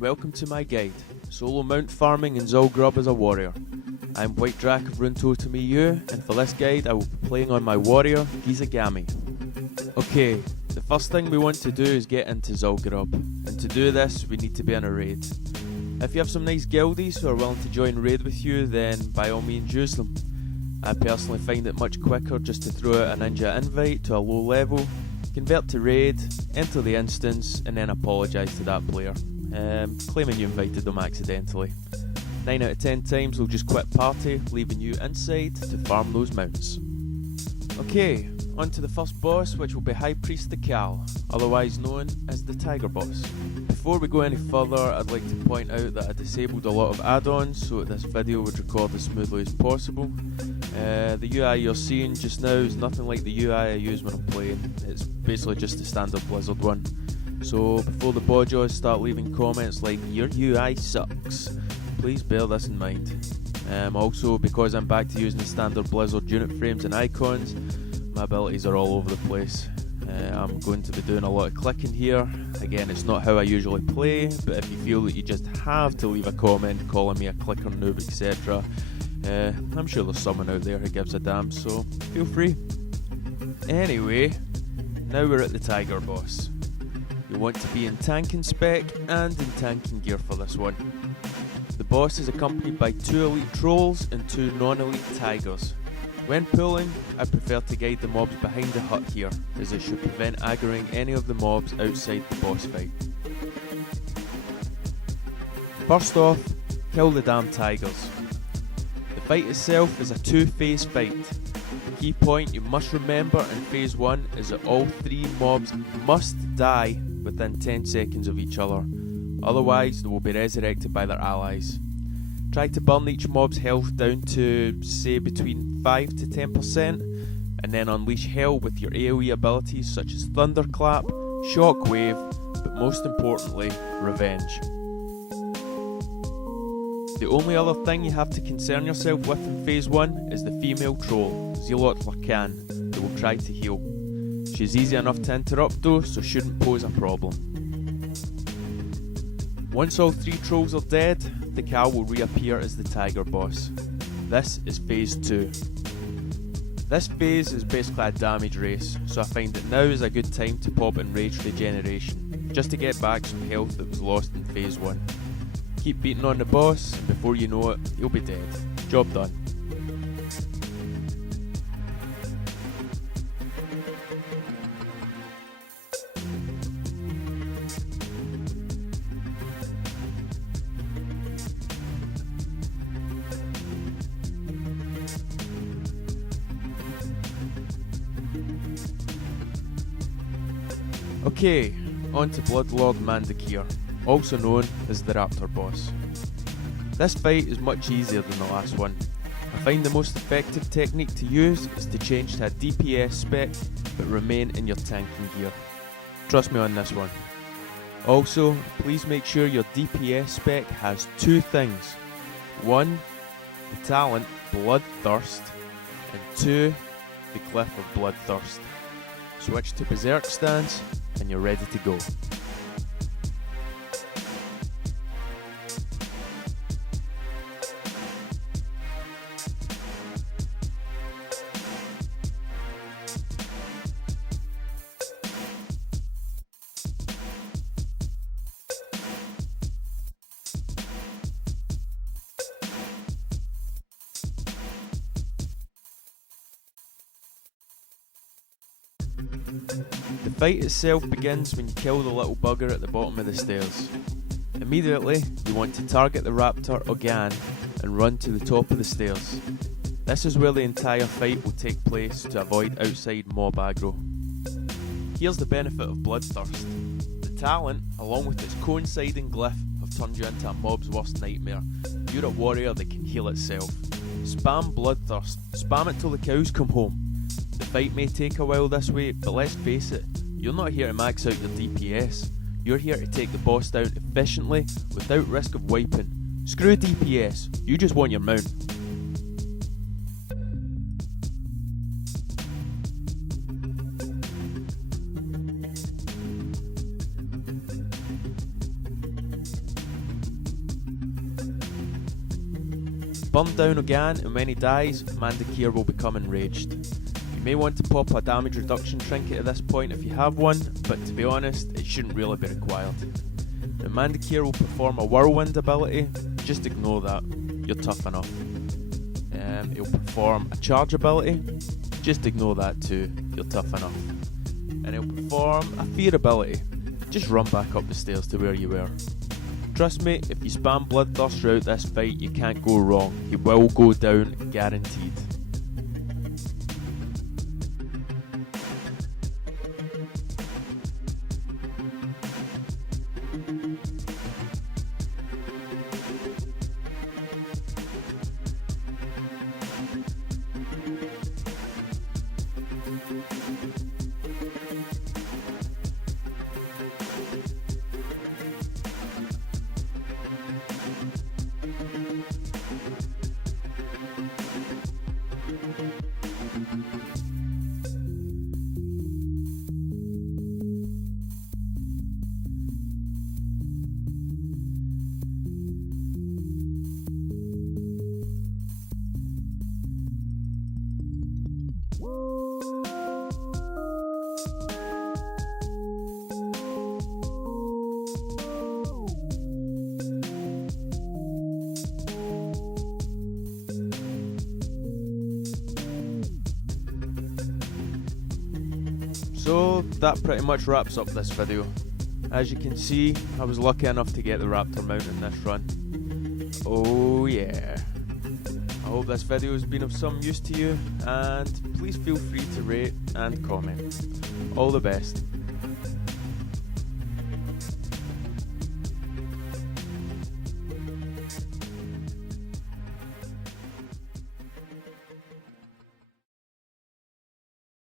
welcome to my guide, Solo Mount Farming in Zul Gurub as a Warrior. I'm Whitedrache of Runto to me you, and for this guide I will be playing on my Warrior, Gizagami. Okay, the first thing we want to do is get into Zul Gurub, and to do this we need to be in a raid. If you have some nice guildies who are willing to join raid with you, then by all means use them. I personally find it much quicker just to throw out a ninja invite to a low level, convert to raid, enter the instance, and then apologise to that player, claiming you invited them accidentally. 9 out of 10 times they'll just quit party, leaving you inside to farm those mounts. Okay, on to the first boss, which will be High Priest the Cal, otherwise known as the Tiger Boss. Before we go any further, I'd like to point out that I disabled a lot of add-ons so that this video would record as smoothly as possible. The UI you're seeing just now is nothing like the UI I use when I'm playing. It's basically just the standard Blizzard one. So before the bojaws start leaving comments like "your UI sucks," please bear this in mind. Also, because I'm back to using the standard Blizzard unit frames and icons, my abilities are all over the place. I'm going to be doing a lot of clicking here. Again, it's not how I usually play, but if you feel that you just have to leave a comment calling me a clicker noob, etc., I'm sure there's someone out there who gives a damn, so feel free. Anyway, now we're at the Tiger Boss. You want to be in tanking spec and in tanking gear for this one. The boss is accompanied by 2 elite trolls and 2 non-elite tigers. When pulling, I prefer to guide the mobs behind the hut here, as it should prevent aggroing any of the mobs outside the boss fight. First off, kill the damn tigers. The fight itself is a 2-phase fight. The key point you must remember in phase 1 is that all 3 mobs must die within 10 seconds of each other, otherwise they will be resurrected by their allies. Try to burn each mob's health down to, say, between 5 to 10%, and then unleash hell with your AoE abilities such as Thunderclap, Shockwave, but most importantly, Revenge. The only other thing you have to concern yourself with in phase 1 is the female troll, Zealot Lacan, who will try to heal. She's easy enough to interrupt though, so shouldn't pose a problem. Once all 3 trolls are dead, the Cal will reappear as the Tiger Boss. This is phase 2. This phase is basically a damage race, so I find that now is a good time to pop in Rage Regeneration, just to get back some health that was lost in phase 1. Keep beating on the boss, and before you know it, you'll be dead. Job done. Okay, on to Bloodlord Mandakir, also known as the Raptor Boss. This fight is much easier than the last one. I find the most effective technique to use is to change to a DPS spec but remain in your tanking gear. Trust me on this one. Also, please make sure your DPS spec has 2 things. 1, the talent Bloodthirst, and 2, the Glyph of Bloodthirst. Switch to Berserk stance and you're ready to go. The fight itself begins when you kill the little bugger at the bottom of the stairs. Immediately, you want to target the raptor Ogan and run to the top of the stairs. This is where the entire fight will take place to avoid outside mob aggro. Here's the benefit of Bloodthirst. The talent, along with its coinciding glyph, have turned you into a mob's worst nightmare. You're a warrior that can heal itself. Spam Bloodthirst, spam it till the cows come home. The fight may take a while this way, but let's face it, you're not here to max out your DPS. You're here to take the boss down efficiently without risk of wiping. Screw DPS, you just want your mount. burn down again, and when he dies, Mandakir will become enraged. You may want to pop a damage reduction trinket at this point if you have one, but to be honest, it shouldn't really be required. Now Mandakir will perform a whirlwind ability, just ignore that, you're tough enough. He'll perform a charge ability, just ignore that too, you're tough enough. And he'll perform a fear ability, just run back up the stairs to where you were. Trust me, if you spam Bloodthirst throughout this fight, you can't go wrong. He will go down, guaranteed. So that pretty much wraps up this video. As you can see, I was lucky enough to get the Raptor mount in this run. Oh yeah. I hope this video has been of some use to you, and please feel free to rate and comment. All the best.